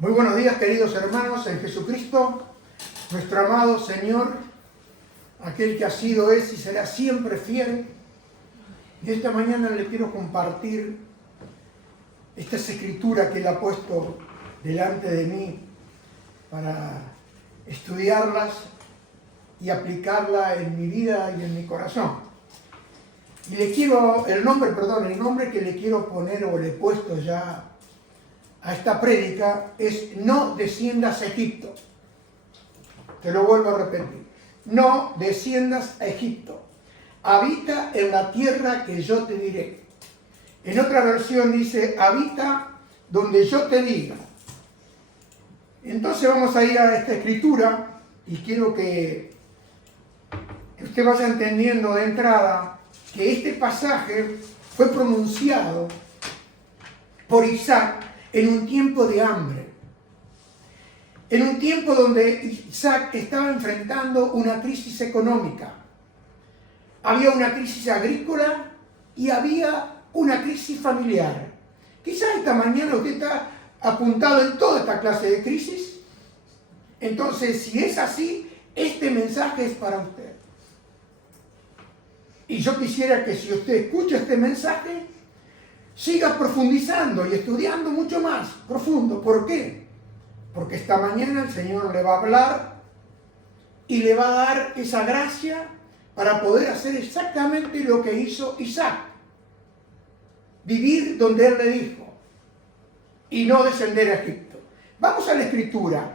Muy buenos días, queridos hermanos en Jesucristo, nuestro amado Señor, aquel que ha sido, es y será siempre fiel. Y esta mañana le quiero compartir estas escrituras que Él ha puesto delante de mí para estudiarlas y aplicarlas en mi vida y en mi corazón. Y el nombre que le quiero poner o le he puesto ya a esta prédica es: no desciendas a Egipto. Te lo vuelvo a repetir: no desciendas a Egipto. Habita en la tierra que yo te diré. En otra versión dice: habita donde yo te diga. Entonces vamos a ir a esta escritura y quiero que usted vaya entendiendo de entrada que este pasaje fue pronunciado por Isaac en un tiempo de hambre, en un tiempo donde Isaac estaba enfrentando una crisis económica. Había una crisis agrícola y había una crisis familiar. Quizás esta mañana usted está apuntado en toda esta clase de crisis. Entonces, si es así, este mensaje es para usted. Y yo quisiera que si usted escucha este mensaje, siga profundizando y estudiando mucho más profundo. ¿Por qué? Porque esta mañana el Señor le va a hablar y le va a dar esa gracia para poder hacer exactamente lo que hizo Isaac. Vivir donde Él le dijo y no descender a Egipto. Vamos a la Escritura.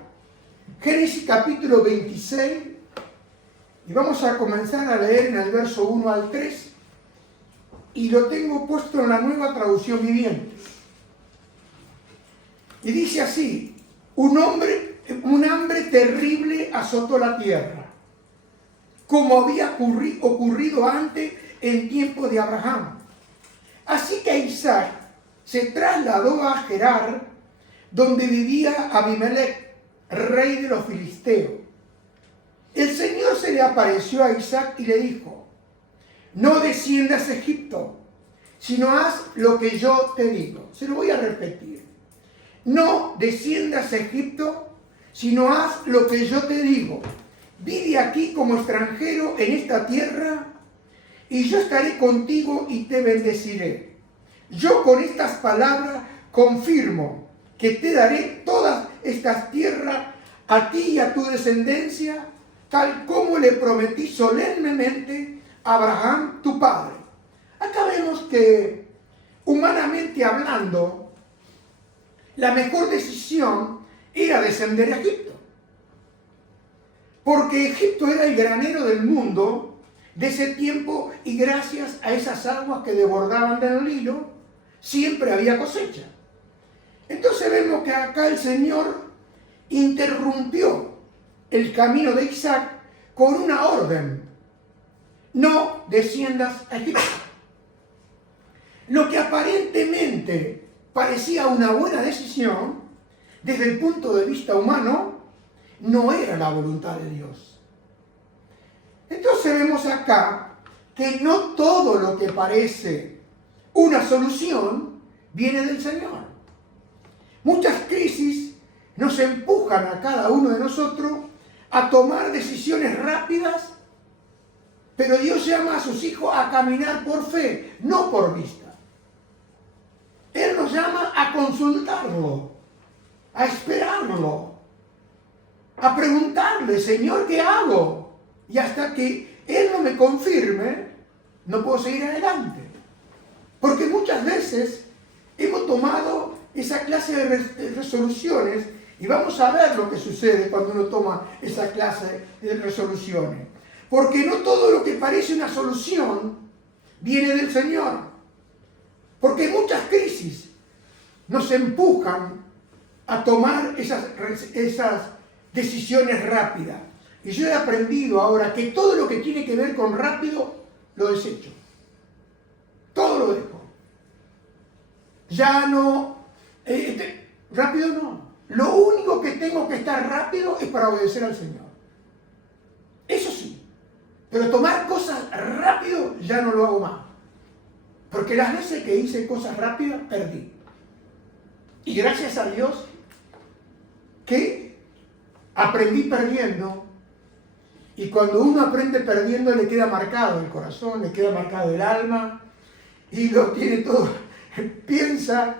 Génesis capítulo 26 y vamos a comenzar a leer en el verso 1 al 3. Y lo tengo puesto en la Nueva Traducción Viviente. Y dice así: un hambre terrible azotó la tierra, como había ocurrido antes en tiempo de Abraham. Así que Isaac se trasladó a Gerar, donde vivía Abimelech, rey de los filisteos. El Señor se le apareció a Isaac y le dijo: no desciendas a Egipto, sino haz lo que yo te digo. Se lo voy a repetir. No desciendas a Egipto, sino haz lo que yo te digo. Vive aquí como extranjero en esta tierra, y yo estaré contigo y te bendeciré. Yo con estas palabras confirmo que te daré todas estas tierras a ti y a tu descendencia, tal como le prometí solemnemente a Abraham, tu padre. Acá vemos que, humanamente hablando, la mejor decisión era descender a Egipto. Porque Egipto era el granero del mundo de ese tiempo, y gracias a esas aguas que desbordaban del Nilo, siempre había cosecha. Entonces vemos que acá el Señor interrumpió el camino de Isaac con una orden: no desciendas a Egipto. Lo que aparentemente parecía una buena decisión, desde el punto de vista humano, no era la voluntad de Dios. Entonces vemos acá que no todo lo que parece una solución viene del Señor. Muchas crisis nos empujan a cada uno de nosotros a tomar decisiones rápidas, pero Dios llama a sus hijos a caminar por fe, no por vista. Él nos llama a consultarlo, a esperarlo, a preguntarle: Señor, ¿qué hago? Y hasta que Él no me confirme, no puedo seguir adelante. Porque muchas veces hemos tomado esa clase de resoluciones, y vamos a ver lo que sucede cuando uno toma esa clase de resoluciones. Porque no todo lo que parece una solución viene del Señor. Porque muchas crisis nos empujan a tomar esas decisiones rápidas. Y yo he aprendido ahora que todo lo que tiene que ver con rápido, lo desecho. Todo lo dejo. Ya no... rápido no. Lo único que tengo que estar rápido es para obedecer al Señor. Eso sí. Pero tomar cosas rápido ya no lo hago más. Porque las veces que hice cosas rápidas, perdí. Y gracias a Dios, que aprendí perdiendo, y cuando uno aprende perdiendo le queda marcado el corazón, le queda marcado el alma, y lo tiene todo, piensa,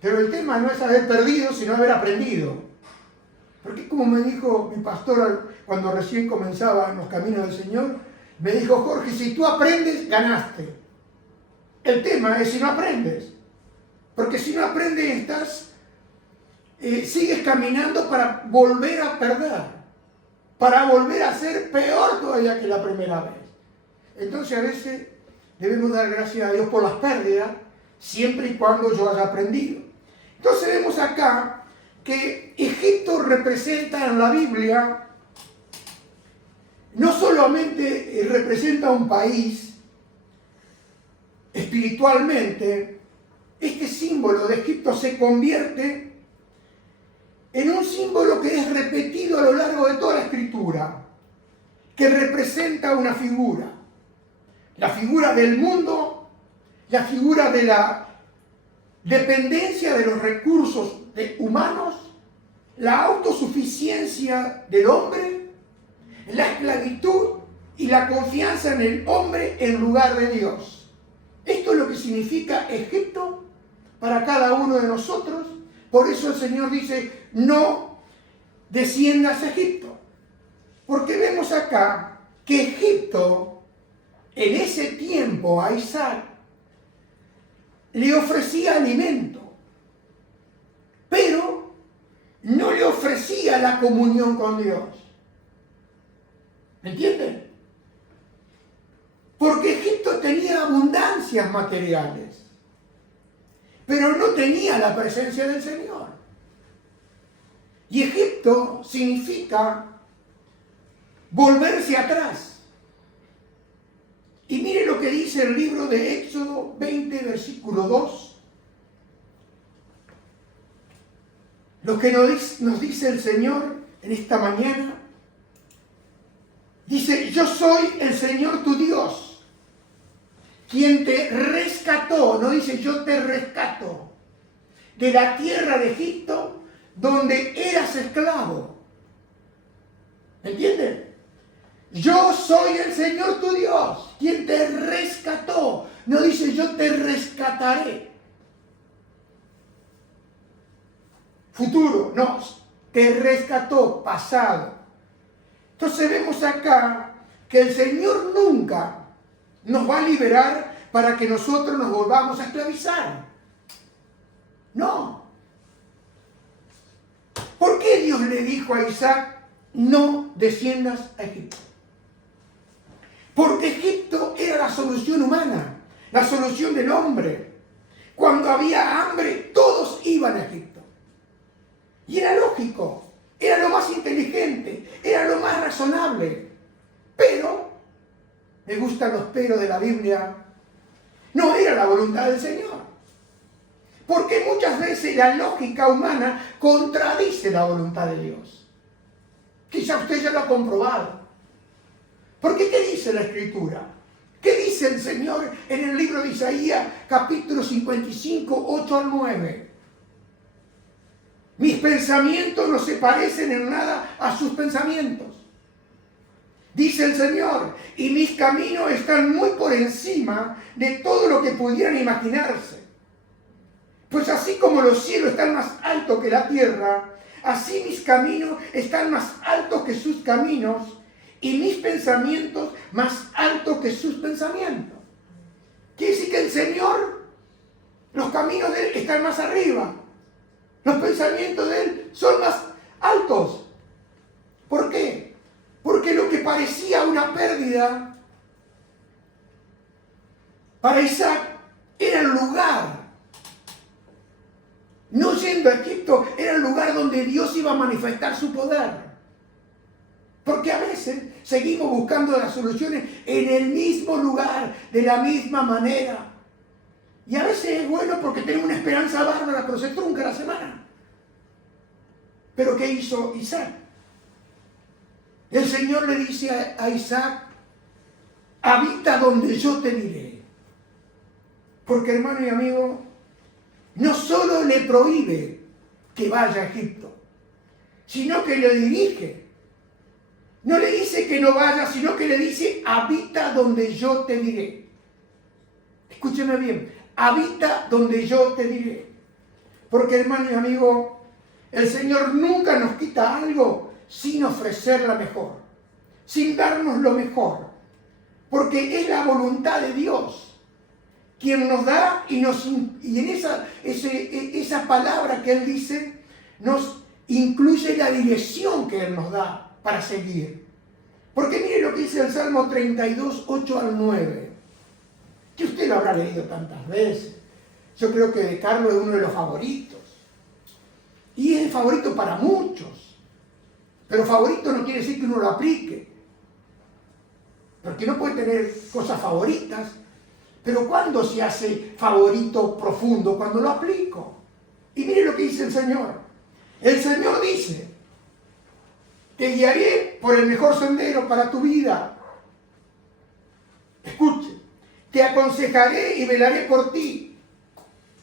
pero el tema no es haber perdido, sino haber aprendido. Porque como me dijo mi pastor cuando recién comenzaban los caminos del Señor, me dijo: Jorge, si tú aprendes, ganaste. El tema es si no aprendes. Porque si no aprendes, sigues caminando para volver a perder, para volver a ser peor todavía que la primera vez. Entonces a veces debemos dar gracias a Dios por las pérdidas, siempre y cuando yo haya aprendido. Entonces vemos acá que Egipto representa en la Biblia, no solamente representa un país espiritualmente, este símbolo de Egipto se convierte en un símbolo que es repetido a lo largo de toda la Escritura, que representa una figura. La figura del mundo, la figura de la dependencia de los recursos humanos, la autosuficiencia del hombre, la esclavitud y la confianza en el hombre en lugar de Dios. Esto es lo que significa Egipto para cada uno de nosotros. Por eso el Señor dice: no desciendas a Egipto. Porque vemos acá que Egipto, en ese tiempo, a Isaac le ofrecía alimento, pero no le ofrecía la comunión con Dios. ¿Me entienden? Porque Egipto tenía abundancias materiales, pero no tenía la presencia del Señor. Y Egipto significa volverse atrás. Y mire lo que dice el libro de Éxodo 20, versículo 2. Lo que nos dice el Señor en esta mañana. Dice: yo soy el Señor tu Dios, quien te rescató, no dice yo te rescato, de la tierra de Egipto, donde eras esclavo. ¿Me entienden? Yo soy el Señor tu Dios, quien te rescató. No dice yo te rescataré. Futuro, no, te rescató, pasado. Entonces vemos acá que el Señor nunca nos va a liberar para que nosotros nos volvamos a esclavizar. No. ¿Por qué Dios le dijo a Isaac: no desciendas a Egipto? Porque Egipto era la solución humana, la solución del hombre. Cuando había hambre, todos iban a Egipto. Y era lógico, era lo más inteligente, era lo más razonable. Pero, me gustan los pero de la Biblia, no era la voluntad del Señor. Porque muchas veces la lógica humana contradice la voluntad de Dios. Quizá usted ya lo ha comprobado. Porque ¿qué dice la Escritura? ¿Qué dice el Señor en el libro de Isaías, capítulo 55, 8 al 9? Mis pensamientos no se parecen en nada a sus pensamientos, dice el Señor, y mis caminos están muy por encima de todo lo que pudieran imaginarse. Pues así como los cielos están más altos que la tierra, así mis caminos están más altos que sus caminos, y mis pensamientos más altos que sus pensamientos. Quiere decir que el Señor, los caminos de Él están más arriba. Los pensamientos de Él son más altos. ¿Por qué? Porque lo que parecía una pérdida para Isaac era el lugar. No yendo a Egipto, era el lugar donde Dios iba a manifestar su poder. Porque a veces seguimos buscando las soluciones en el mismo lugar, de la misma manera. Y a veces es bueno porque tenemos una esperanza bárbara, pero se trunca la semana. ¿Pero qué hizo Isaac? El Señor le dice a Isaac: habita donde yo te diré. Porque, hermano y amigo, no solo le prohíbe que vaya a Egipto, sino que le dirige. No le dice que no vaya, sino que le dice, habita donde yo te diré. Escúcheme bien, habita donde yo te diré. Porque, hermano y amigo, el Señor nunca nos quita algo sin ofrecer la mejor, sin darnos lo mejor. Porque es la voluntad de Dios quien nos da y en esa palabra que Él dice, nos incluye la dirección que Él nos da para seguir. Porque mire lo que dice el Salmo 32, 8 al 9, que usted lo habrá leído tantas veces. Yo creo que de Carlos es uno de los favoritos. Y es el favorito para muchos. Pero favorito no quiere decir que uno lo aplique. Porque no puede tener cosas favoritas. Pero ¿cuándo se hace favorito profundo? Cuando lo aplico. Y mire lo que dice el Señor. El Señor dice, te guiaré por el mejor sendero para tu vida. Escuche, te aconsejaré y velaré por ti.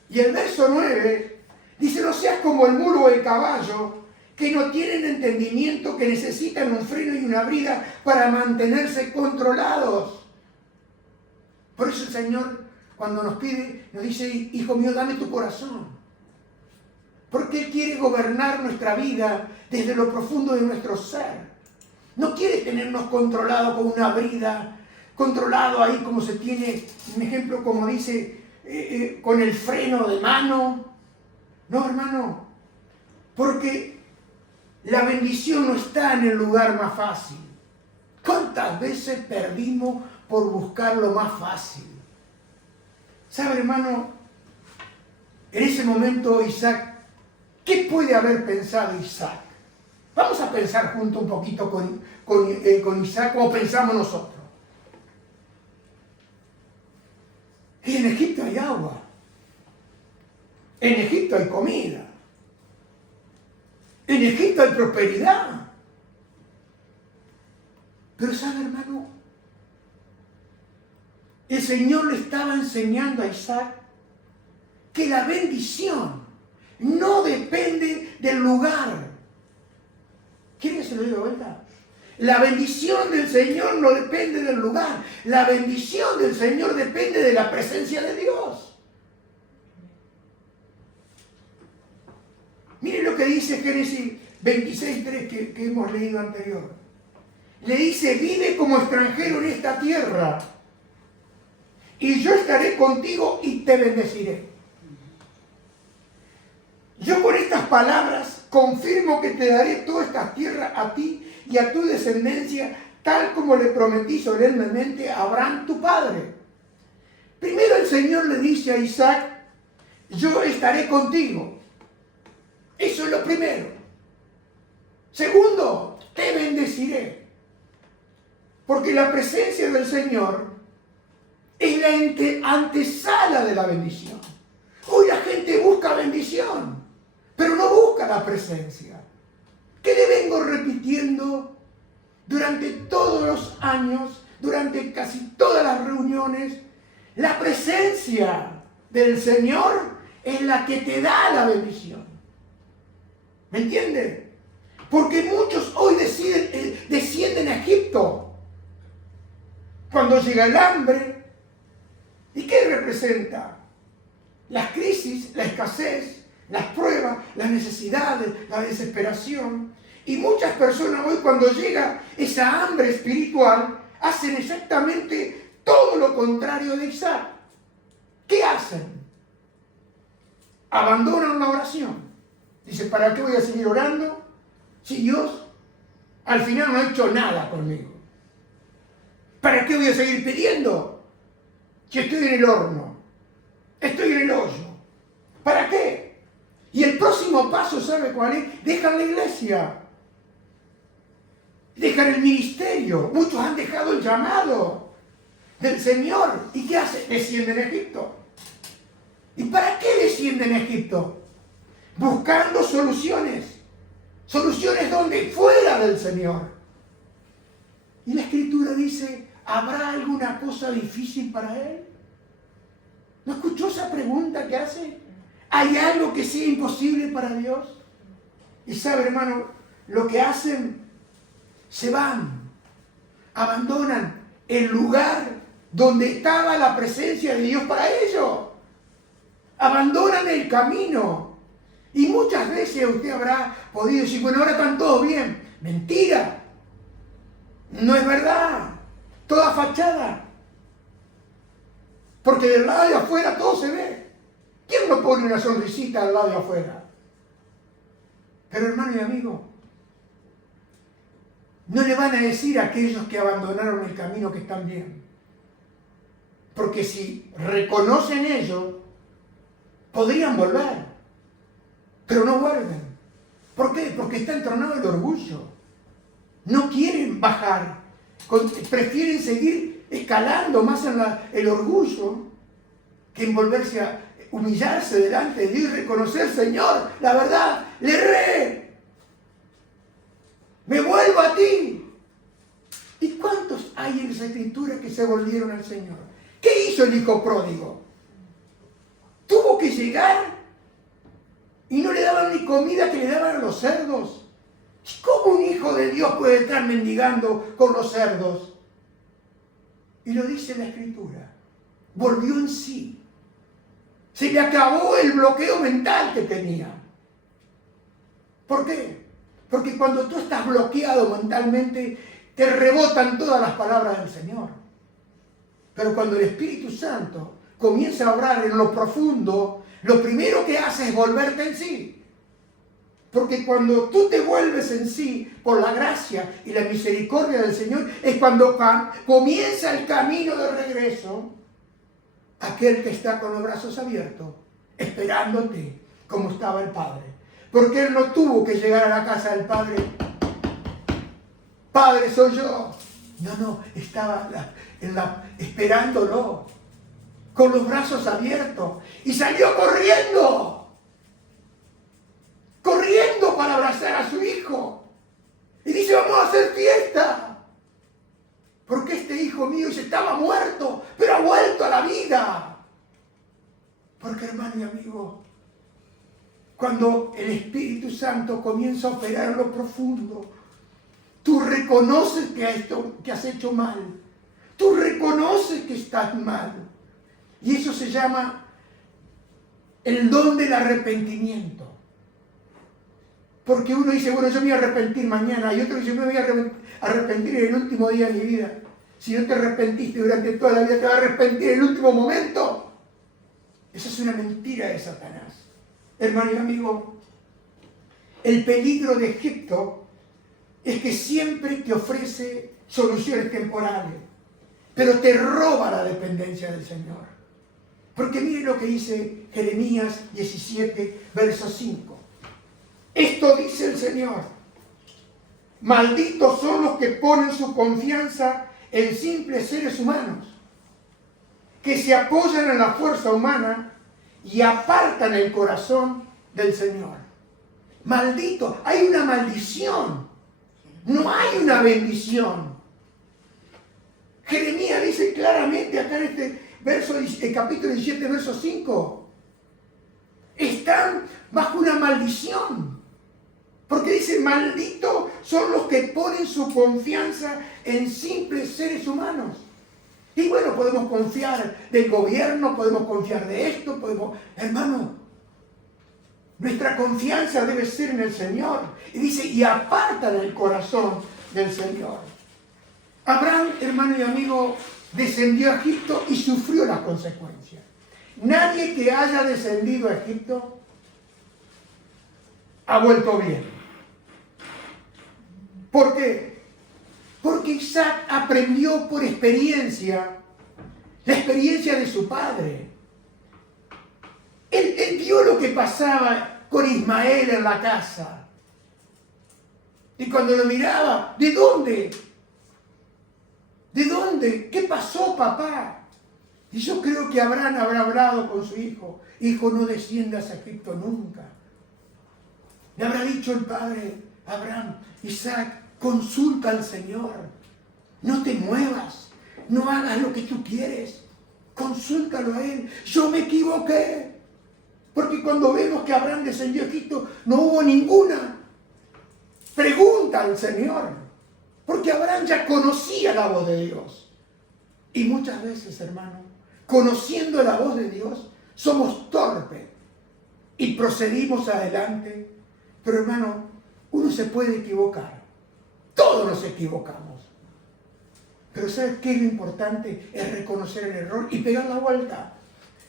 Y el verso 9 dice, no seas como el mulo o el caballo, que no tienen entendimiento, que necesitan un freno y una brida para mantenerse controlados. Por eso el Señor, cuando nos pide, nos dice, hijo mío, dame tu corazón. Porque Él quiere gobernar nuestra vida desde lo profundo de nuestro ser. No quiere tenernos controlados con una brida, controlado ahí como se tiene, un ejemplo como dice, con el freno de mano. No, hermano, porque la bendición no está en el lugar más fácil. ¿Cuántas veces perdimos por buscar lo más fácil? ¿Sabe, hermano? En ese momento Isaac, ¿qué puede haber pensado Isaac? Vamos a pensar juntos un poquito con Isaac, como pensamos nosotros. Y en Egipto hay agua. En Egipto hay comida. En Egipto hay prosperidad. Pero ¿sabe, hermano? El Señor le estaba enseñando a Isaac que la bendición no depende del lugar. ¿Quieren que se lo diga de vuelta? La bendición del Señor no depende del lugar. La bendición del Señor depende de la presencia de Dios. Miren lo que dice Génesis 26:3 que hemos leído anterior. Le dice, vive como extranjero en esta tierra y yo estaré contigo y te bendeciré. Yo con estas palabras confirmo que te daré toda esta tierra a ti y a tu descendencia, tal como le prometí solemnemente a Abraham tu padre. Primero el Señor le dice a Isaac, yo estaré contigo. Eso es lo primero. Segundo, te bendeciré. Porque la presencia del Señor es la antesala de la bendición. Hoy la gente busca bendición, pero no busca la presencia. ¿Qué le vengo repitiendo durante todos los años, durante casi todas las reuniones? La presencia del Señor es la que te da la bendición. ¿Me entienden? Porque muchos hoy descienden a Egipto cuando llega el hambre. ¿Y qué representa? Las crisis, la escasez, las pruebas, las necesidades, la desesperación. Y muchas personas hoy cuando llega esa hambre espiritual hacen exactamente todo lo contrario de Isaac. ¿Qué hacen? Abandonan la oración. Dice, ¿para qué voy a seguir orando si Dios al final no ha hecho nada conmigo? ¿Para qué voy a seguir pidiendo si estoy en el horno? Estoy en el hoyo. ¿Para qué? Y el próximo paso, ¿sabe cuál es? Dejan la iglesia. Dejan el ministerio. Muchos han dejado el llamado del Señor. ¿Y qué hacen? Descienden a Egipto. ¿Y para qué descienden a Egipto? Buscando soluciones. ¿Soluciones donde? Fuera del Señor. Y la Escritura dice, ¿habrá alguna cosa difícil para Él? ¿No escuchó esa pregunta que hace? ¿Hay algo que sea imposible para Dios? Y sabe, hermano, lo que hacen, se van, abandonan el lugar donde estaba la presencia de Dios para ellos. Abandonan el camino. Y muchas veces usted habrá podido decir, bueno, ahora están todos bien. Mentira. No es verdad. Toda fachada. Porque del lado de afuera todo se ve. ¿Quién no pone una sonrisita al lado de afuera? Pero hermano y amigo, no le van a decir a aquellos que abandonaron el camino que están bien. Porque si reconocen ello, podrían volver. Pero no vuelven. ¿Por qué? Porque está entronado el orgullo. No quieren bajar. Prefieren seguir escalando más en el orgullo que en volverse a humillarse delante de Dios y reconocer, Señor, la verdad, le erré. Me vuelvo a ti. ¿Y cuántos hay en esa escritura que se volvieron al Señor? ¿Qué hizo el hijo pródigo? Tuvo que llegar y no le daban ni comida que le daban a los cerdos. ¿Cómo un hijo de Dios puede estar mendigando con los cerdos? Y lo dice la escritura. Volvió en sí. Se le acabó el bloqueo mental que tenía. ¿Por qué? Porque cuando tú estás bloqueado mentalmente, te rebotan todas las palabras del Señor. Pero cuando el Espíritu Santo comienza a obrar en lo profundo, lo primero que hace es volverte en sí. Porque cuando tú te vuelves en sí por la gracia y la misericordia del Señor, es cuando comienza el camino de regreso. Aquel que está con los brazos abiertos, esperándote como estaba el Padre. Porque Él no tuvo que llegar a la casa del Padre. Padre, soy yo. No, estaba esperándolo, con los brazos abiertos. Y salió corriendo para abrazar a su hijo. Y dice, vamos a hacer fiesta. Porque este hijo mío se estaba muerto, pero ha vuelto a la vida. Porque hermano y amigo, cuando el Espíritu Santo comienza a operar en lo profundo, tú reconoces que has hecho mal. Tú reconoces que estás mal. Y eso se llama el don del arrepentimiento. Porque uno dice, bueno, yo me voy a arrepentir mañana. Y otro dice, me voy a arrepentir en el último día de mi vida. Si no te arrepentiste durante toda la vida, te vas a arrepentir en el último momento. Esa es una mentira de Satanás. Hermano y amigo, el peligro de Egipto es que siempre te ofrece soluciones temporales, pero te roba la dependencia del Señor. Porque mire lo que dice Jeremías 17, verso 5. Esto dice el Señor: malditos son los que ponen su confianza en simples seres humanos, que se apoyan en la fuerza humana y apartan el corazón del Señor. Maldito, hay una maldición, no hay una bendición. Jeremías dice claramente acá en este verso, capítulo 17, verso 5, están bajo una maldición. Porque dice, malditos son los que ponen su confianza en simples seres humanos. Y bueno, podemos confiar del gobierno, podemos confiar de esto, hermano, nuestra confianza debe ser en el Señor. Y dice, y apartan el corazón del Señor. Abraham, hermano y amigo, descendió a Egipto y sufrió las consecuencias. Nadie que haya descendido a Egipto ha vuelto bien. ¿Por qué? Porque Isaac aprendió por experiencia, la experiencia de su padre. Él vio lo que pasaba con Ismael en la casa. Y cuando lo miraba, ¿de dónde? ¿De dónde? ¿Qué pasó, papá? Y yo creo que Abraham habrá hablado con su hijo. Hijo, no desciendas a Egipto nunca. Le habrá dicho el padre Abraham, Isaac, consulta al Señor. No te muevas. No hagas lo que tú quieres. Consúltalo a Él. Yo me equivoqué. Porque cuando vemos que Abraham descendió a Egipto, no hubo ninguna Pregunta al Señor, porque Abraham ya conocía la voz de Dios. Y muchas veces, hermano, conociendo la voz de Dios, somos torpes y procedimos adelante. Pero hermano, uno se puede equivocar. Todos nos equivocamos. Pero ¿sabes qué? Lo importante es reconocer el error y pegar la vuelta.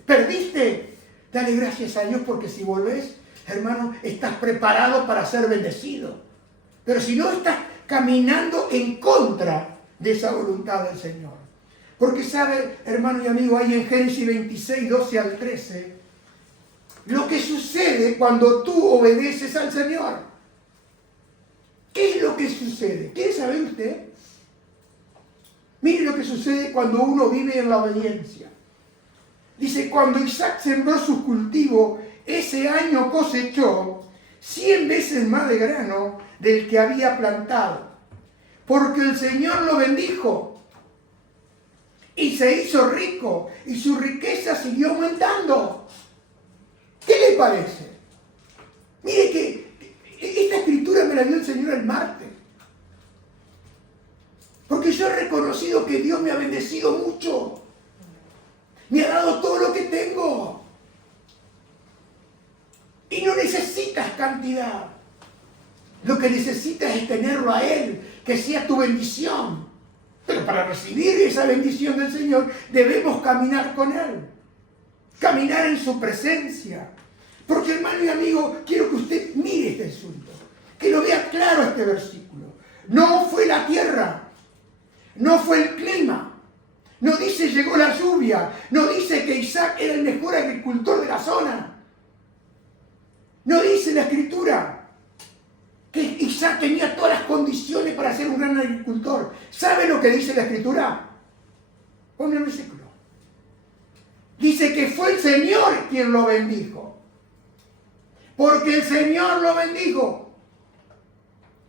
¿Perdiste? Dale gracias a Dios, porque si volvés, hermano, estás preparado para ser bendecido. Pero si no, estás caminando en contra de esa voluntad del Señor. Porque sabe, hermano y amigo, ahí en Génesis 26, 12 al 13, lo que sucede cuando tú obedeces al Señor. ¿Qué es lo que sucede? ¿Quiere saber usted? Mire lo que sucede cuando uno vive en la obediencia. Dice, cuando Isaac sembró sus cultivos, ese año cosechó 100 veces más de grano del que había plantado, porque el Señor lo bendijo y se hizo rico, y su riqueza siguió aumentando. ¿Qué le parece? Mire que esta escritura me la dio el Señor el martes, porque yo he reconocido que Dios me ha bendecido mucho, me ha dado todo lo que tengo, y no necesitas cantidad. Lo que necesitas es tenerlo a Él, que sea tu bendición. Pero para recibir esa bendición del Señor debemos caminar con Él, caminar en su presencia. Porque, hermano y amigo, quiero que usted mire este asunto, que lo vea claro este versículo. No fue la tierra, no fue el clima, no dice llegó la lluvia, no dice que Isaac era el mejor agricultor de la zona. No dice la escritura que Isaac tenía todas las condiciones para ser un gran agricultor. ¿Sabe lo que dice la escritura? Pon el versículo. Dice que fue el Señor quien lo bendijo. Porque el Señor lo bendijo.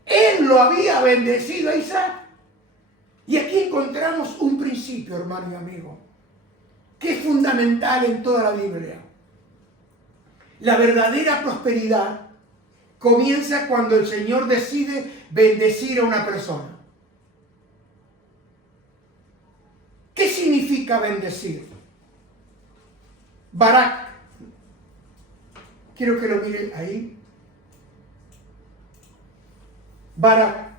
Él lo había bendecido a Isaac. Y aquí encontramos un principio, hermano y amigo, que es fundamental en toda la Biblia. La verdadera prosperidad comienza cuando el Señor decide bendecir a una persona. ¿Qué significa bendecir? Barak. Quiero que lo miren ahí. Barak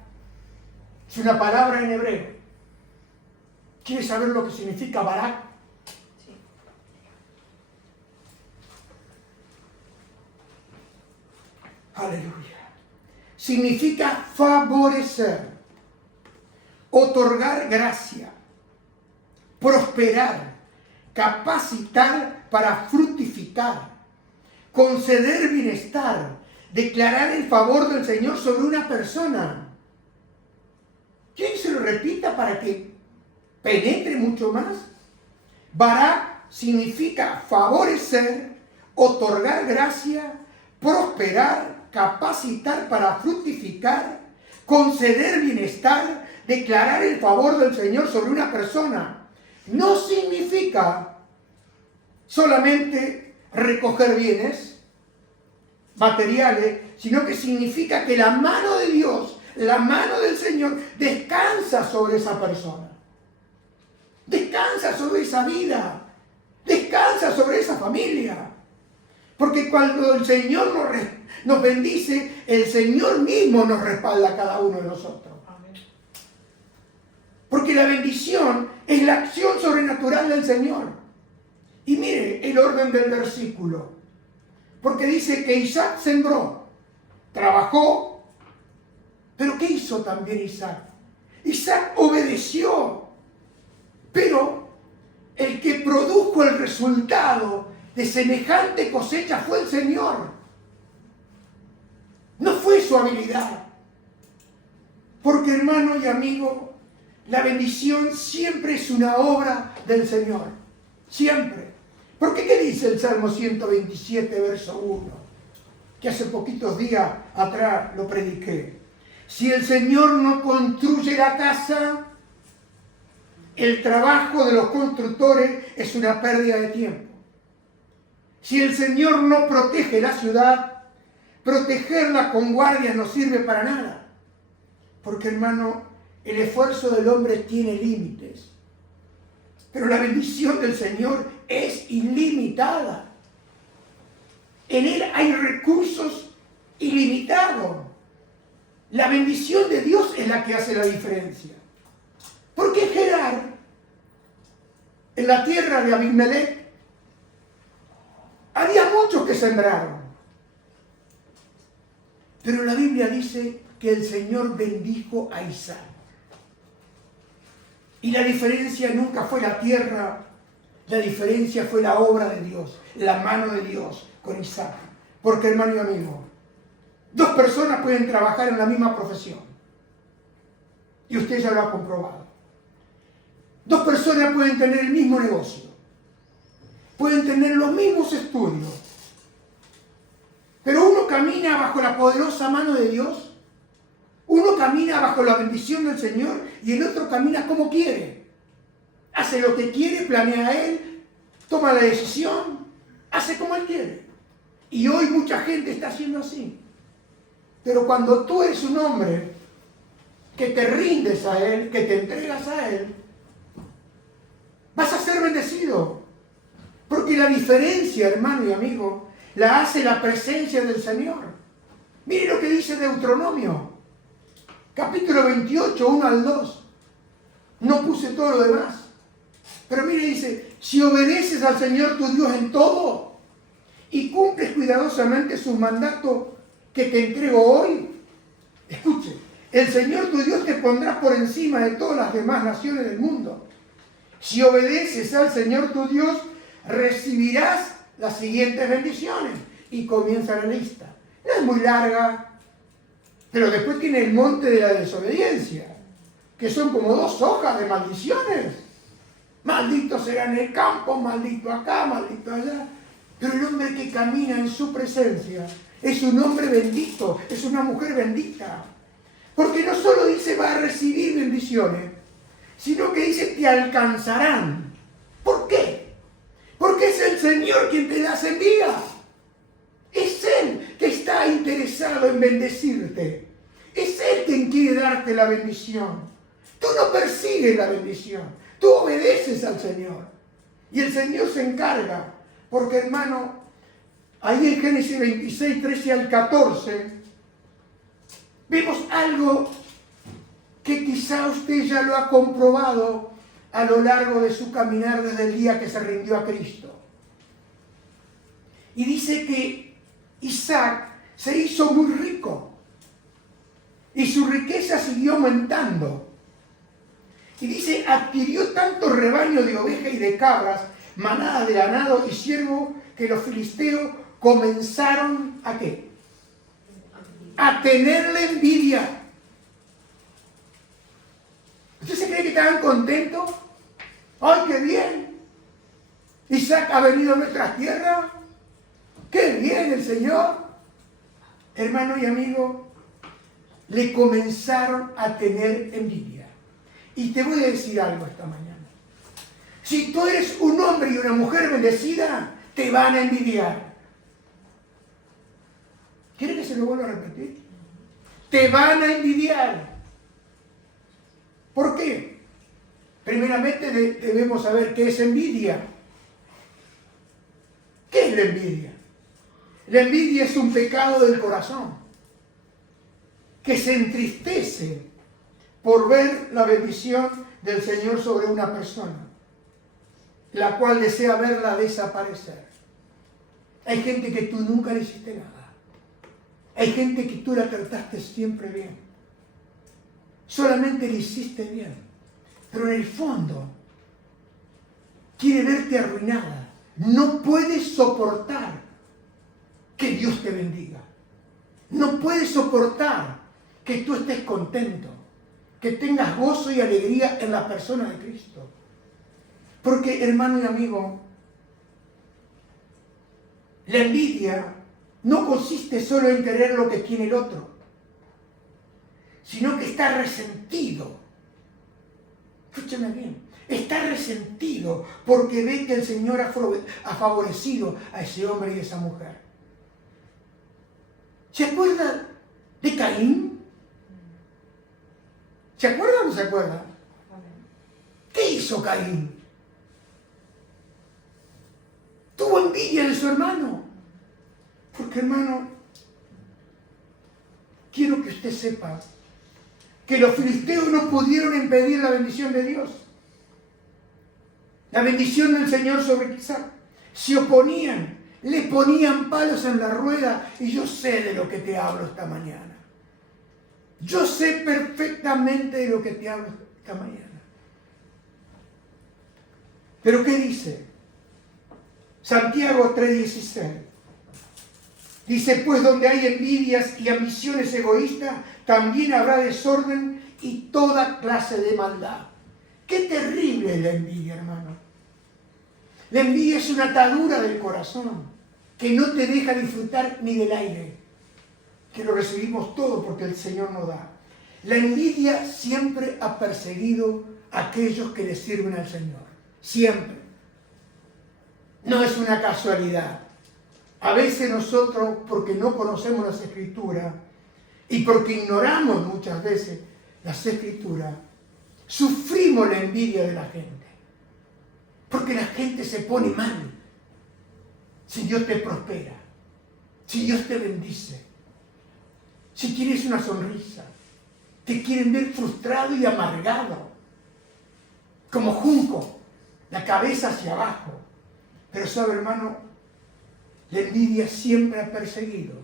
es una palabra en hebreo. ¿Quieres saber lo que significa Barak? Aleluya. Significa favorecer, otorgar gracia, prosperar, capacitar para fructificar, conceder bienestar, declarar el favor del Señor sobre una persona. ¿Quién se lo repita para que penetre mucho más? Barak significa favorecer, otorgar gracia, prosperar, capacitar para fructificar, conceder bienestar, declarar el favor del Señor sobre una persona. No significa solamente recoger bienes materiales, sino que significa que la mano de Dios, la mano del Señor, descansa sobre esa persona. Descansa sobre esa vida. Descansa sobre esa familia. Porque cuando el Señor nos bendice, el Señor mismo nos respalda a cada uno de nosotros. Amén. Porque la bendición es la acción sobrenatural del Señor. Y mire el orden del versículo. Porque dice que Isaac sembró, trabajó, pero ¿qué hizo también Isaac? Isaac obedeció, pero el que produjo el resultado de semejante cosecha fue el Señor. No fue su habilidad. Porque, hermano y amigo, la bendición siempre es una obra del Señor. Siempre. Porque ¿qué dice el Salmo 127, verso 1? Que hace poquitos días atrás lo prediqué. Si el Señor no construye la casa, el trabajo de los constructores es una pérdida de tiempo. Si el Señor no protege la ciudad, protegerla con guardias no sirve para nada. Porque, hermano, el esfuerzo del hombre tiene límites. Pero la bendición del Señor es ilimitada. En Él hay recursos ilimitados. La bendición de Dios es la que hace la diferencia. Porque Gerar, en la tierra de Abimelech, había muchos que sembraron. Pero la Biblia dice que el Señor bendijo a Isaac. Y la diferencia nunca fue la tierra, la diferencia fue la obra de Dios, la mano de Dios con Isaac. Porque, hermano y amigo, dos personas pueden trabajar en la misma profesión. Y usted ya lo ha comprobado. Dos personas pueden tener el mismo negocio. Pueden tener los mismos estudios. Pero uno camina bajo la poderosa mano de Dios. Uno camina bajo la bendición del Señor y el otro camina como quiere. Hace lo que quiere, planea Él, toma la decisión, hace como Él quiere. Y hoy mucha gente está haciendo así. Pero cuando tú eres un hombre que te rindes a Él, que te entregas a Él, vas a ser bendecido. Porque la diferencia, hermano y amigo, la hace la presencia del Señor. Mire lo que dice Deuteronomio, capítulo 28, 1 al 2. No puse todo lo demás. Pero mire, dice, si obedeces al Señor tu Dios en todo y cumples cuidadosamente sus mandatos que te entrego hoy, escuche, el Señor tu Dios te pondrá por encima de todas las demás naciones del mundo. Si obedeces al Señor tu Dios, recibirás las siguientes bendiciones. Y comienza la lista. No es muy larga, pero después tiene el monte de la desobediencia, que son como 2 hojas de maldiciones. Maldito será en el campo, maldito acá, maldito allá. Pero el hombre que camina en su presencia es un hombre bendito, es una mujer bendita. Porque no solo dice va a recibir bendiciones, sino que dice te alcanzarán. ¿Por qué? Porque es el Señor quien te las envía. Es Él que está interesado en bendecirte. Es Él quien quiere darte la bendición. Tú no persigues la bendición. Tú obedeces al Señor. Y el Señor se encarga. Porque, hermano, ahí en Génesis 26, 13 al 14, vemos algo que quizá usted ya lo ha comprobado a lo largo de su caminar desde el día que se rindió a Cristo. Y dice que Isaac se hizo muy rico y su riqueza siguió aumentando. Y dice, adquirió tanto rebaño de ovejas y de cabras, manada de ganado y siervo, que los filisteos comenzaron ¿a qué? A tenerle envidia. ¿Usted se cree que estaban contentos? ¡Ay, qué bien! Isaac ha venido a nuestra tierra. ¡Qué bien el Señor! Hermano y amigo, le comenzaron a tener envidia. Y te voy a decir algo esta mañana. Si tú eres un hombre y una mujer bendecida, te van a envidiar. ¿Quiere que se lo vuelva a repetir? Te van a envidiar. ¿Por qué? Primeramente debemos saber qué es envidia. ¿Qué es la envidia? La envidia es un pecado del corazón que se entristece por ver la bendición del Señor sobre una persona, la cual desea verla desaparecer. Hay gente que tú nunca le hiciste nada. Hay gente que tú la trataste siempre bien. Solamente le hiciste bien. Pero en el fondo quiere verte arruinada. No puede soportar que Dios te bendiga. No puede soportar que tú estés contento, que tengas gozo y alegría en la persona de Cristo. Porque, hermano y amigo, la envidia no consiste solo en querer lo que tiene el otro, sino que está resentido. Escúchame bien, está resentido porque ve que el Señor ha favorecido a ese hombre y a esa mujer. ¿Se acuerdan de Caín? ¿Se acuerdan o no se acuerdan? ¿Qué hizo Caín? Tuvo envidia de su hermano. Porque, hermano, quiero que usted sepa que los filisteos no pudieron impedir la bendición de Dios. La bendición del Señor sobre Isaac. Se oponían, le ponían palos en la rueda, y yo sé de lo que te hablo esta mañana. Yo sé perfectamente de lo que te hablo esta mañana. ¿Pero qué dice? Santiago 3:16. Dice, pues donde hay envidias y ambiciones egoístas, también habrá desorden y toda clase de maldad. Qué terrible es la envidia, hermano. La envidia es una atadura del corazón que no te deja disfrutar ni del aire, que lo recibimos todo porque el Señor nos da. La envidia siempre ha perseguido a aquellos que le sirven al Señor. Siempre. No es una casualidad. A veces nosotros, porque no conocemos las Escrituras y porque ignoramos muchas veces las Escrituras, sufrimos la envidia de la gente. Porque la gente se pone mal si Dios te prospera, si Dios te bendice, si tienes una sonrisa. Te quieren ver frustrado y amargado, como junco, la cabeza hacia abajo. Pero sabe, hermano, la envidia siempre ha perseguido.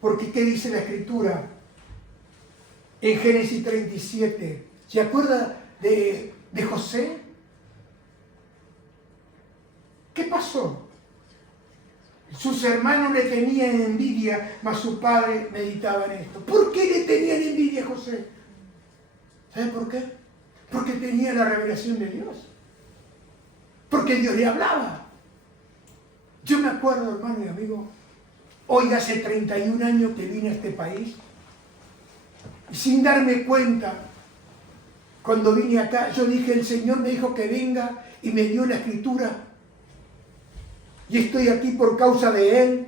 Porque ¿qué dice la Escritura? En Génesis 37, ¿se acuerda de José? ¿Qué pasó? Sus hermanos le tenían envidia, mas su padre meditaba en esto. ¿Por qué le tenían envidia a José? ¿Sabe por qué? Porque tenía la revelación de Dios. Porque Dios le hablaba. Yo me acuerdo, hermano y amigo, hoy hace 31 años que vine a este país, y sin darme cuenta, cuando vine acá, yo dije, el Señor me dijo que venga y me dio la Escritura. Y estoy aquí por causa de Él.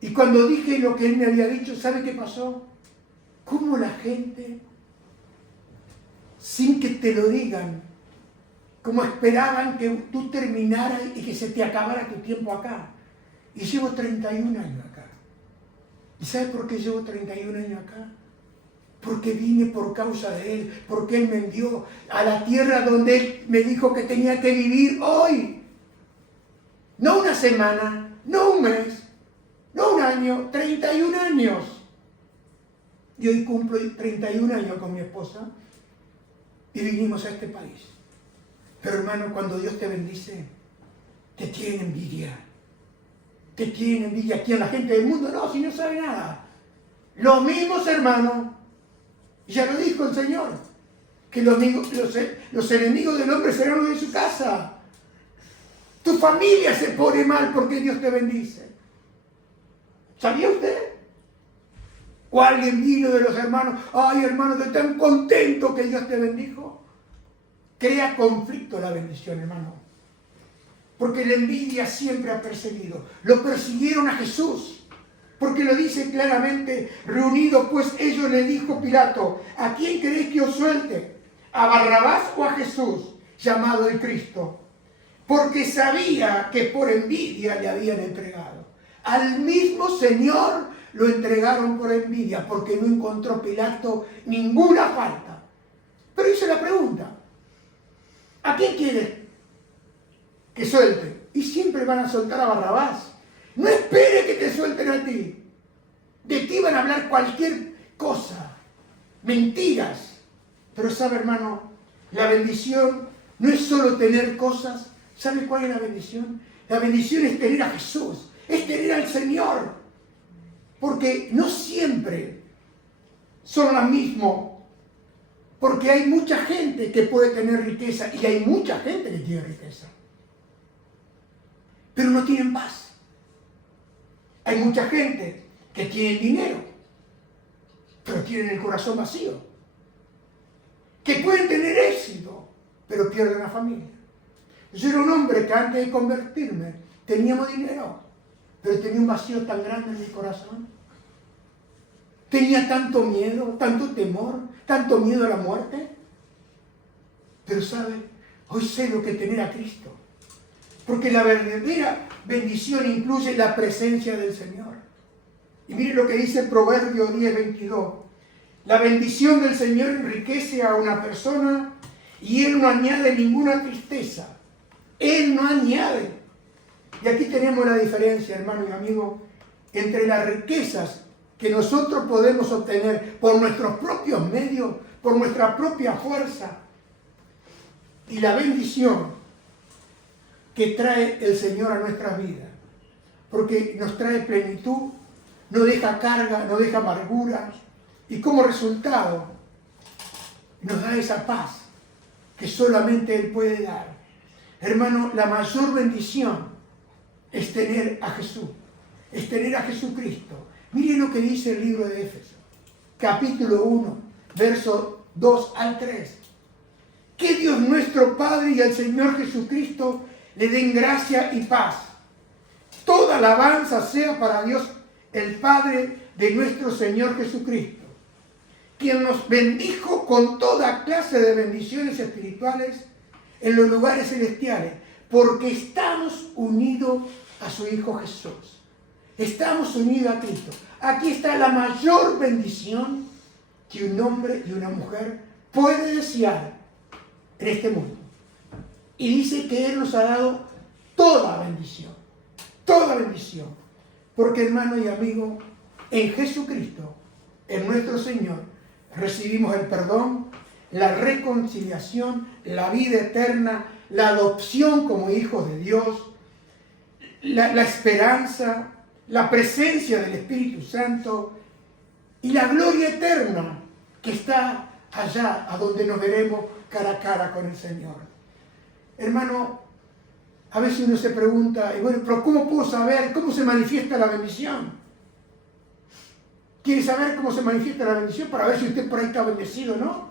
Y cuando dije lo que Él me había dicho, ¿sabe qué pasó? Cómo la gente, sin que te lo digan, como esperaban que tú terminaras y que se te acabara tu tiempo acá. Y llevo 31 años acá. ¿Y sabes por qué llevo 31 años acá? Porque vine por causa de Él, porque Él me envió a la tierra donde Él me dijo que tenía que vivir hoy. No una semana, no un mes, no un año, 31 años. Y hoy cumplo 31 años con mi esposa y vinimos a este país. Pero hermano, cuando Dios te bendice, te tiene envidia. Te tiene envidia. Aquí a la gente del mundo, no, si no sabe nada. Los mismos hermanos, ya lo dijo el Señor, que los enemigos del hombre serán los de su casa. Tu familia se pone mal porque Dios te bendice. ¿Sabía usted? O alguien vino de los hermanos, ay hermano, estoy tan contento que Dios te bendijo. Crea conflicto la bendición, hermano. Porque la envidia siempre ha perseguido. Lo persiguieron a Jesús. Porque lo dice claramente, reunido pues ellos le dijo Pilato, ¿a quién queréis que os suelte? ¿A Barrabás o a Jesús, llamado el Cristo? Porque sabía que por envidia le habían entregado. Al mismo Señor lo entregaron por envidia, porque no encontró Pilato ninguna falta. Pero hice la pregunta, ¿a quién quiere que suelte? Y siempre van a soltar a Barrabás. No espere que te suelten a ti. De ti van a hablar cualquier cosa, mentiras. Pero sabe, hermano, la bendición no es solo tener cosas. ¿Sabe cuál es la bendición? La bendición es tener a Jesús, es tener al Señor. Porque no siempre son lo mismo. Porque hay mucha gente que puede tener riqueza y hay mucha gente que tiene riqueza. Pero no tienen paz. Hay mucha gente que tiene dinero, pero tienen el corazón vacío. Que pueden tener éxito, pero pierden la familia. Yo era un hombre que antes de convertirme teníamos dinero, pero tenía un vacío tan grande en mi corazón. Tenía tenía tanto miedo, tanto temor, tanto miedo a la muerte. Pero sabe, hoy sé lo que es tener a Cristo. Porque la verdadera bendición incluye la presencia del Señor. Y mire lo que dice Proverbio 10:22. La bendición del Señor enriquece a una persona y Él no añade ninguna tristeza. Él no añade. Y aquí tenemos la diferencia, hermano y amigo, entre las riquezas que nosotros podemos obtener por nuestros propios medios, por nuestra propia fuerza, y la bendición que trae el Señor a nuestras vidas. Porque nos trae plenitud, no deja carga, no deja amargura, y como resultado nos da esa paz que solamente Él puede dar. Hermano, la mayor bendición es tener a Jesús, es tener a Jesucristo. Mire lo que dice el libro de Éfesos, capítulo 1, versos 2 al 3. Que Dios nuestro Padre y el Señor Jesucristo le den gracia y paz. Toda alabanza sea para Dios, el Padre de nuestro Señor Jesucristo, quien nos bendijo con toda clase de bendiciones espirituales en los lugares celestiales, porque estamos unidos a su Hijo Jesús. Estamos unidos a Cristo. Aquí está la mayor bendición que un hombre y una mujer puede desear en este mundo. Y dice que Él nos ha dado toda bendición. Toda bendición. Porque, hermano y amigo, en Jesucristo, en nuestro Señor, recibimos el perdón, la reconciliación, la vida eterna, la adopción como hijos de Dios, la esperanza, la presencia del Espíritu Santo y la gloria eterna que está allá, a donde nos veremos cara a cara con el Señor. Hermano, a veces uno se pregunta, y bueno, pero ¿cómo puedo saber cómo se manifiesta la bendición? ¿Quiere saber cómo se manifiesta la bendición para ver si usted por ahí está bendecido o no?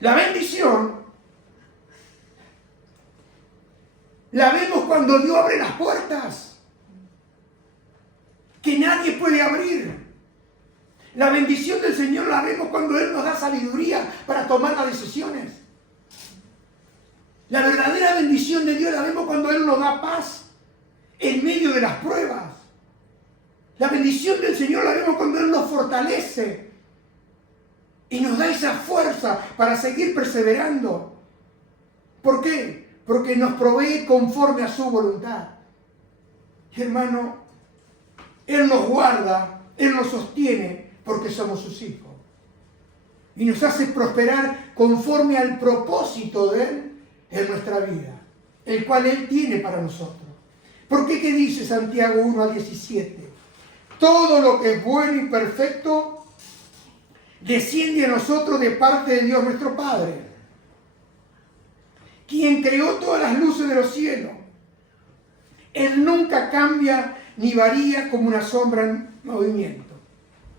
La bendición la vemos cuando Dios abre las puertas que nadie puede abrir. La bendición del Señor la vemos cuando Él nos da sabiduría para tomar las decisiones. La verdadera bendición de Dios la vemos cuando Él nos da paz en medio de las pruebas. La bendición del Señor la vemos cuando Él nos fortalece y nos da esa fuerza para seguir perseverando. ¿Por qué? Porque nos provee conforme a su voluntad. Y hermano, Él nos guarda, Él nos sostiene porque somos sus hijos. Y nos hace prosperar conforme al propósito de Él en nuestra vida, el cual Él tiene para nosotros. ¿Por qué? ¿Qué dice Santiago 1:17? Todo lo que es bueno y perfecto desciende a nosotros de parte de Dios nuestro Padre, quien creó todas las luces de los cielos. Él nunca cambia ni varía como una sombra en movimiento.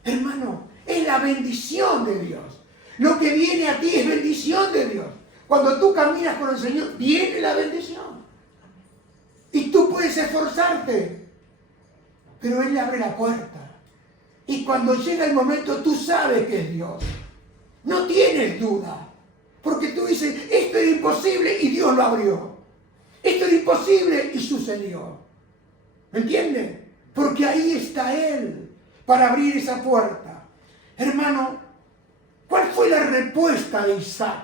Hermano, es la bendición de Dios. Lo que viene a ti es bendición de Dios. Cuando tú caminas con el Señor, viene la bendición. Y tú puedes esforzarte, pero Él le abre la puerta. Y cuando llega el momento, tú sabes que es Dios. No tienes duda. Porque tú dices, esto es imposible y Dios lo abrió. Esto es imposible y sucedió. ¿Me entienden? Porque ahí está Él para abrir esa puerta. Hermano, ¿cuál fue la respuesta de Isaac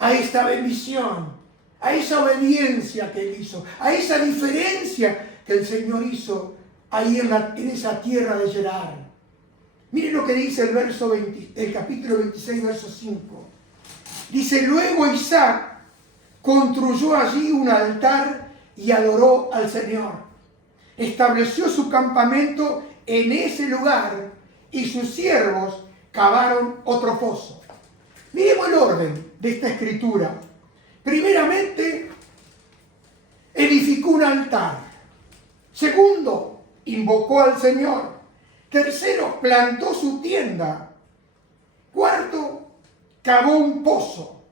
a esta bendición? A esa obediencia que Él hizo, a esa diferencia que el Señor hizo ahí en esa tierra de Gerar. Miren lo que dice el capítulo 26, verso 5. Dice, luego Isaac construyó allí un altar y adoró al Señor. Estableció su campamento en ese lugar y sus siervos cavaron otro pozo. Miremos el orden de esta escritura. Primeramente, edificó un altar. Segundo, invocó al Señor. Tercero, plantó su tienda. Cuarto, cavó un pozo.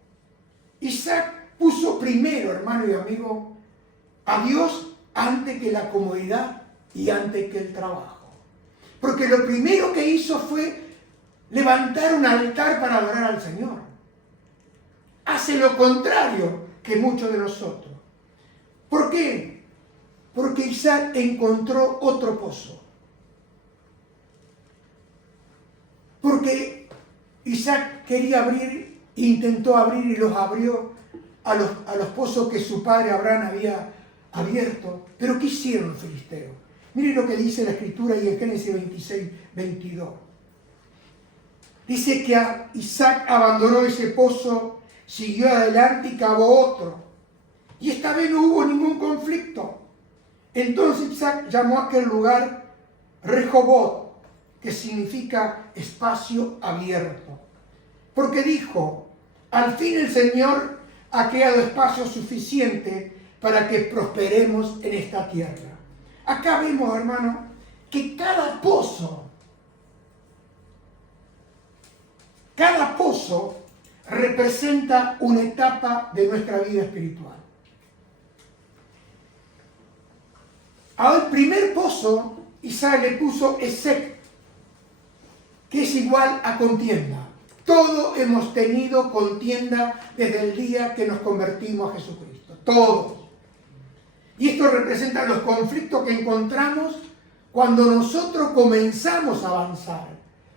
Isaac puso primero, hermano y amigo, a Dios antes que la comodidad y antes que el trabajo. Porque lo primero que hizo fue levantar un altar para adorar al Señor. Hace lo contrario que muchos de nosotros. ¿Por qué? Porque Isaac encontró otro pozo. Porque Isaac quería abrir, intentó abrir y los abrió a los pozos que su padre Abraham había abierto. Pero ¿qué hicieron los filisteos? Miren lo que dice la Escritura y en Génesis 26, 22. Dice que Isaac abandonó ese pozo, siguió adelante y cavó otro. Y esta vez no hubo ningún conflicto. Entonces Isaac llamó a aquel lugar Rehobot, que significa espacio abierto. Porque dijo, al fin el Señor ha creado espacio suficiente para que prosperemos en esta tierra. Acá vemos, hermano, que cada pozo representa una etapa de nuestra vida espiritual. Al primer pozo, Isaac le puso Esek, que es igual a contienda. Todos hemos tenido contienda desde el día que nos convertimos a Jesucristo. Todos. Y esto representa los conflictos que encontramos cuando nosotros comenzamos a avanzar.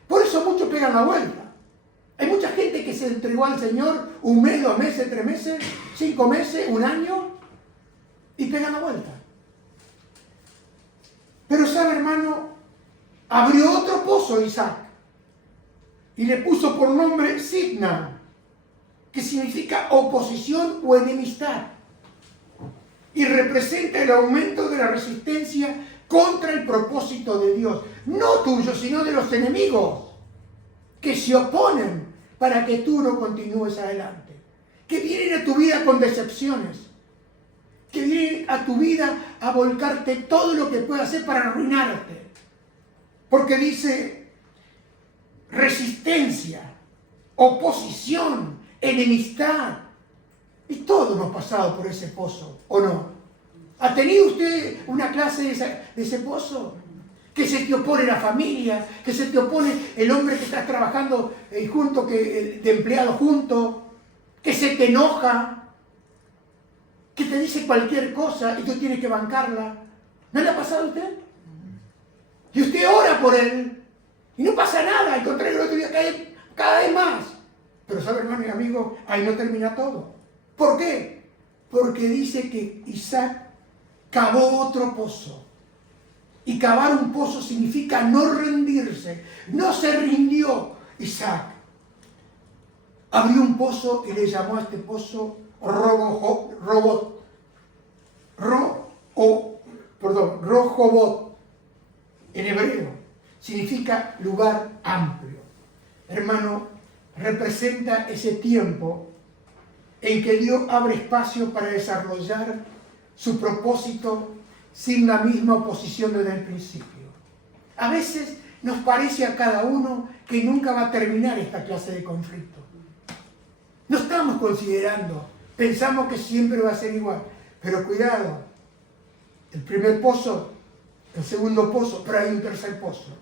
Por eso muchos pegan la vuelta. Hay mucha gente que se entregó al Señor 1 mes, 2 meses, 3 meses, 5 meses, 1 año y pegan la vuelta. Pero sabe, hermano, abrió otro pozo Isaac y le puso por nombre Sidna, que significa oposición o enemistad, y representa el aumento de la resistencia contra el propósito de Dios, no tuyo, sino de los enemigos que se oponen para que tú no continúes adelante, que vienen a tu vida con decepciones, que vienen a tu vida a volcarte todo lo que pueda hacer para arruinarte. Porque dice resistencia, oposición, enemistad. Y todos hemos pasado por ese pozo, ¿o no? ¿Ha tenido usted una clase de ese pozo? Que se te opone la familia, que se te opone el hombre que estás trabajando junto, de empleado junto, que se te enoja, que te dice cualquier cosa y tú tienes que bancarla. ¿No le ha pasado a usted? Y usted ora por él y no pasa nada, al contrario, el otro día cae cada vez más. Pero sabe, hermano y amigo, ahí no termina todo. ¿Por qué? Porque dice que Isaac cavó otro pozo. Y cavar un pozo significa no rendirse. No se rindió Isaac. Abrió un pozo y le llamó a este pozo Rehobot. En hebreo significa lugar amplio. Hermano, representa ese tiempo en que Dios abre espacio para desarrollar su propósito sin la misma oposición desde el principio. A veces nos parece a cada uno que nunca va a terminar esta clase de conflicto. No estamos considerando, pensamos que siempre va a ser igual, pero cuidado, el primer pozo, el segundo pozo, pero hay un tercer pozo.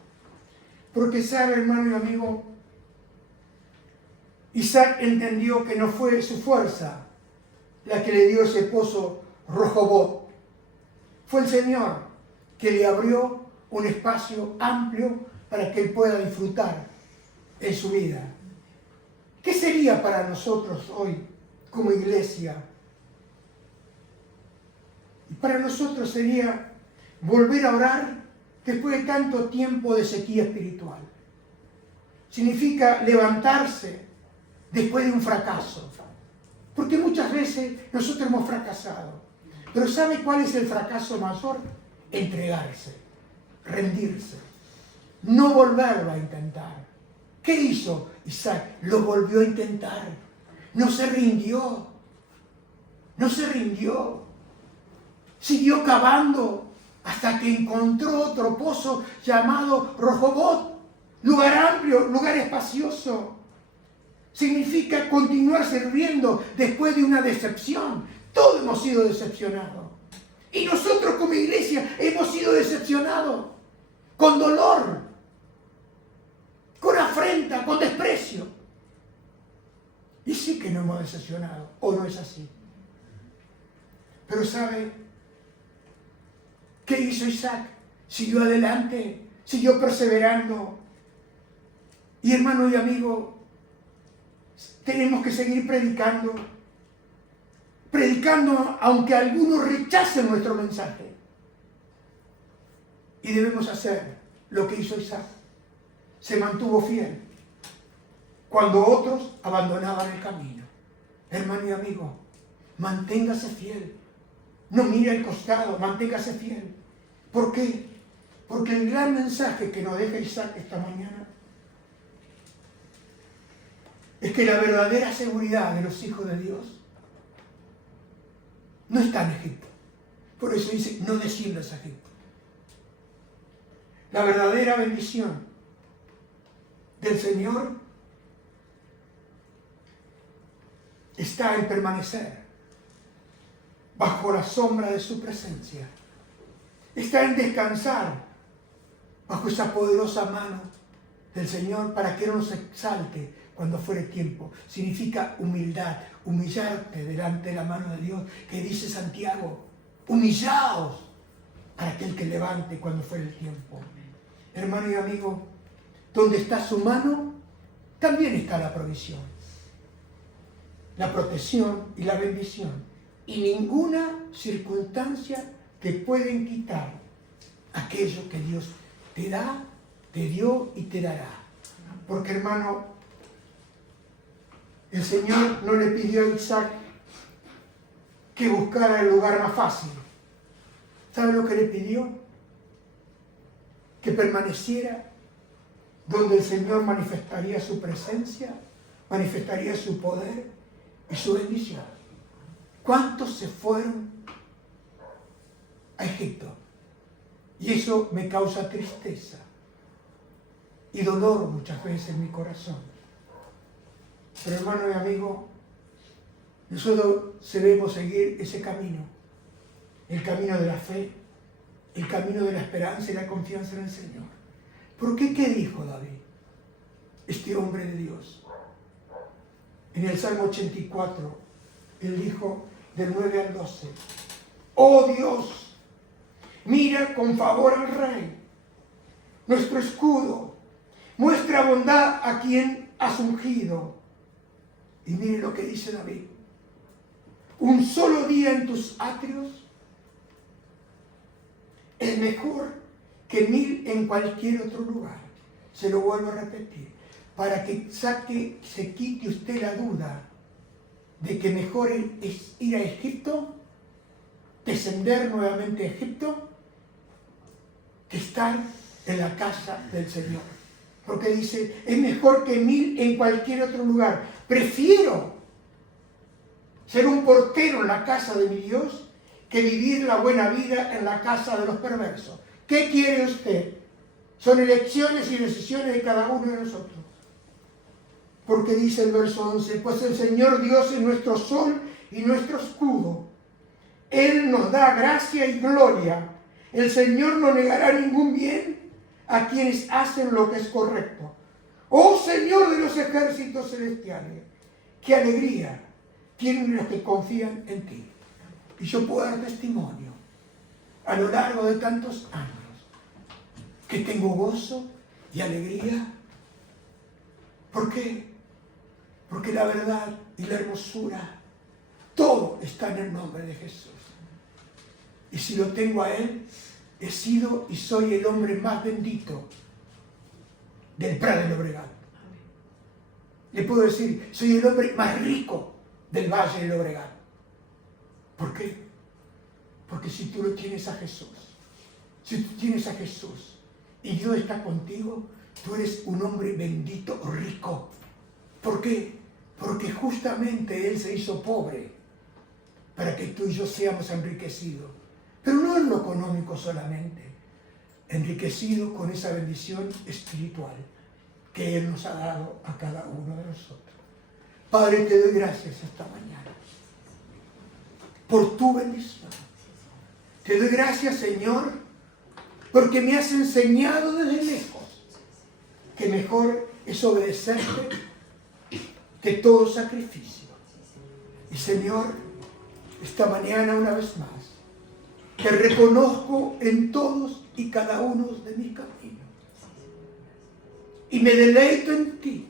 Porque sabe, hermano y amigo, Isaac entendió que no fue su fuerza la que le dio ese pozo Rehobot. Fue el Señor que le abrió un espacio amplio para que él pueda disfrutar en su vida. ¿Qué sería para nosotros hoy como iglesia? Para nosotros sería volver a orar después de tanto tiempo de sequía espiritual. Significa levantarse después de un fracaso. Porque muchas veces nosotros hemos fracasado. Pero ¿sabe cuál es el fracaso mayor? Entregarse, rendirse, no volverlo a intentar. ¿Qué hizo Isaac? Lo volvió a intentar. No se rindió. No se rindió. Siguió cavando hasta que encontró otro pozo llamado Rehobot. Lugar amplio, lugar espacioso. Significa continuar sirviendo después de una decepción. Todos hemos sido decepcionados. Y nosotros como iglesia hemos sido decepcionados. Con dolor. Y sí que nos hemos decepcionado, o no es así. Pero ¿sabe qué hizo Isaac? Siguió adelante, siguió perseverando. Y hermano y amigo, tenemos que seguir predicando. Predicando aunque algunos rechacen nuestro mensaje. Y debemos hacer lo que hizo Isaac. Se mantuvo fiel cuando otros abandonaban el camino. Hermano y amigo, manténgase fiel. No mire al costado, manténgase fiel. ¿Por qué? Porque el gran mensaje que nos deja Isaac esta mañana es que la verdadera seguridad de los hijos de Dios no está en Egipto. Por eso dice, no desciendas a Egipto. La verdadera bendición del Señor está en permanecer bajo la sombra de su presencia. Está en descansar bajo esa poderosa mano del Señor para que no nos exalte cuando fuere tiempo. Significa humildad, humillarte delante de la mano de Dios, que dice Santiago, humillaos para aquel que levante cuando fuere el tiempo. Hermano y amigo, donde está su mano, también está la provisión, la protección y la bendición. Y ninguna circunstancia te pueden quitar aquello que Dios te da, te dio y te dará. Porque, hermano, el Señor no le pidió a Isaac que buscara el lugar más fácil. ¿Sabe lo que le pidió? Que permaneciera donde el Señor manifestaría su presencia, manifestaría su poder y su bendición. ¿Cuántos se fueron a Egipto? Y eso me causa tristeza y dolor muchas veces en mi corazón. Pero hermano y amigo, nosotros debemos seguir ese camino, el camino de la fe, el camino de la esperanza y la confianza en el Señor. ¿Por qué? ¿Qué dijo David? Este hombre de Dios. En el Salmo 84, él dijo del 9 al 12, oh Dios, mira con favor al Rey, nuestro escudo, muestra bondad a quien has ungido. Y mire lo que dice David, un solo día en tus atrios es mejor que 1000 en cualquier otro lugar. Se lo vuelvo a repetir, para que se quite usted la duda de que mejor es ir a Egipto, descender nuevamente a Egipto, que estar en la casa del Señor. Porque dice, es mejor que 1000 en cualquier otro lugar. Prefiero ser un portero en la casa de mi Dios que vivir la buena vida en la casa de los perversos. ¿Qué quiere usted? Son elecciones y decisiones de cada uno de nosotros. Porque dice el verso 11, pues el Señor Dios es nuestro sol y nuestro escudo. Él nos da gracia y gloria. El Señor no negará ningún bien a quienes hacen lo que es correcto. Oh Señor de los ejércitos celestiales, qué alegría tienen los que confían en ti. Y yo puedo dar testimonio a lo largo de tantos años que tengo gozo y alegría. ¿Por qué? Porque la verdad y la hermosura, todo está en el nombre de Jesús. Y si lo tengo a Él, he sido y soy el hombre más bendito del Prat de Llobregat. Le puedo decir, soy el hombre más rico del Valle de Llobregat. ¿Por qué? Porque si tú lo tienes a Jesús, si tú tienes a Jesús y Dios está contigo, tú eres un hombre bendito, rico. ¿Por qué? Porque justamente Él se hizo pobre para que tú y yo seamos enriquecidos. Pero no en lo económico solamente, enriquecido con esa bendición espiritual que Él nos ha dado a cada uno de nosotros. Padre, te doy gracias esta mañana por tu bendición. Te doy gracias, Señor, porque me has enseñado desde lejos que mejor es obedecerte que todo sacrificio. Y Señor, esta mañana una vez más, te reconozco en todos y cada uno de mis caminos. Y me deleito en ti.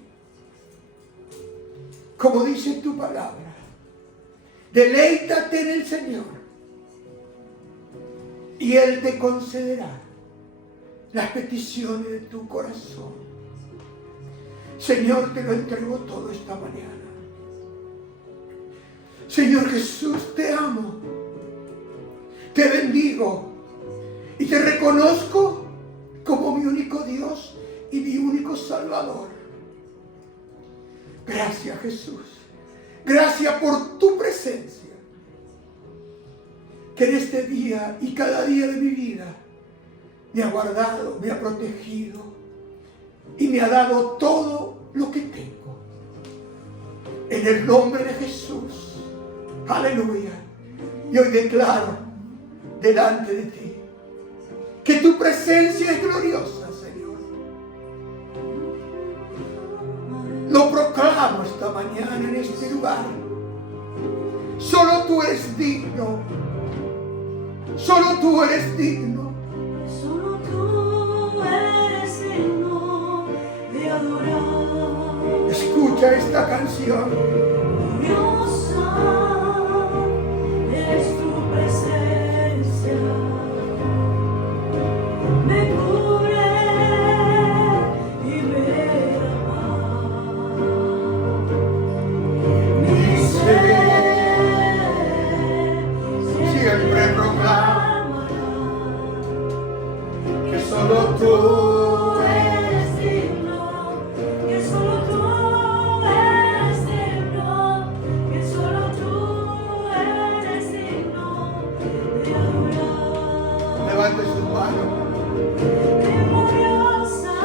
Como dice tu palabra, deleítate en el Señor y Él te concederá las peticiones de tu corazón. Señor, te lo entrego todo esta mañana. Señor Jesús, te amo, te bendigo y te reconozco como mi único Dios y mi único Salvador. Gracias, Jesús. Gracias por tu presencia, que en este día y cada día de mi vida me ha guardado, me ha protegido y me ha dado todo lo que tengo. En el nombre de Jesús. Aleluya. Y hoy declaro delante de ti que tu presencia es gloriosa, Señor. Lo proclamo esta mañana en este lugar. Solo tú eres digno. Solo tú eres digno. Solo tú eres digno de adorar. Escucha esta canción. Gloriosa es tu presencia. Me cubre y me da paz. Mi ser Siempre proclama que solo tú eres digno, que solo tú eres digno, que solo tú eres digno de adorar. levante sus manos. Gloriosa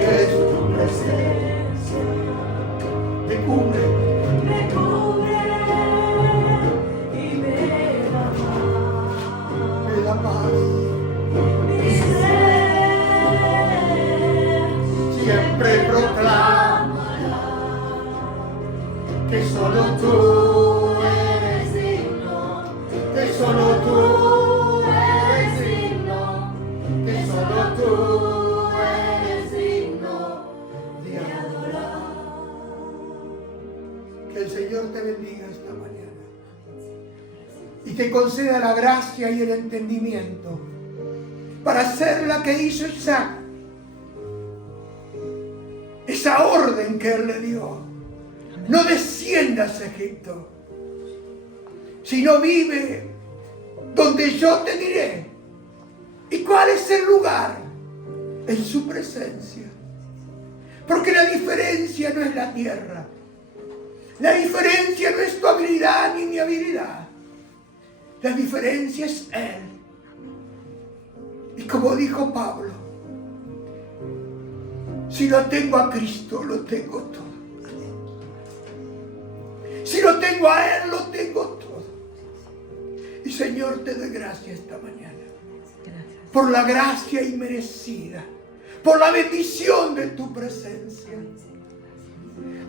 Es tu presencia, te cubre. me cubre y me da paz. Me da paz. Mi ser Siempre proclama que solo tú eres digno, que solo tú eres digno, que solo tú eres digno de de adorar. adorar. Que el Señor te bendiga esta mañana y te conceda la gracia y el entendimiento para hacer la que hizo Isaac, esa orden que él le dio. No desciendas a Egipto, sino vive donde yo te diré. ¿Y cuál es el lugar? En su presencia. Porque la diferencia no es la tierra. La diferencia no es tu habilidad ni mi habilidad. La diferencia es Él. Y como dijo Pablo, si lo tengo a Cristo, lo tengo todo. Si lo tengo a Él, lo tengo todo. Y Señor, te doy gracias esta mañana por la gracia inmerecida, por la bendición de tu presencia.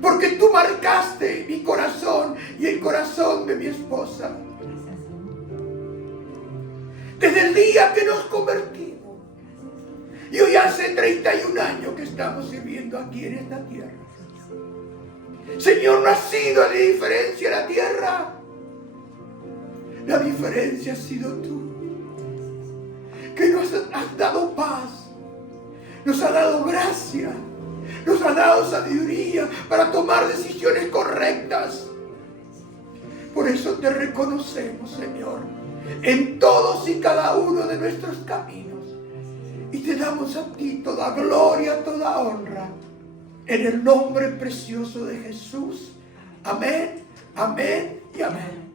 Porque tú marcaste mi corazón y el corazón de mi esposa. Desde el día que nos convertimos. Y hoy hace 31 años que estamos sirviendo aquí en esta tierra. Señor, no ha sido la diferencia la tierra. La diferencia ha sido tú. Que nos has dado paz. Nos ha dado gracia. Nos ha dado sabiduría para tomar decisiones correctas. Por eso te reconocemos, Señor, en todos y cada uno de nuestros caminos. Y te damos a ti toda gloria, toda honra. En el nombre precioso de Jesús. Amén, amén y amén.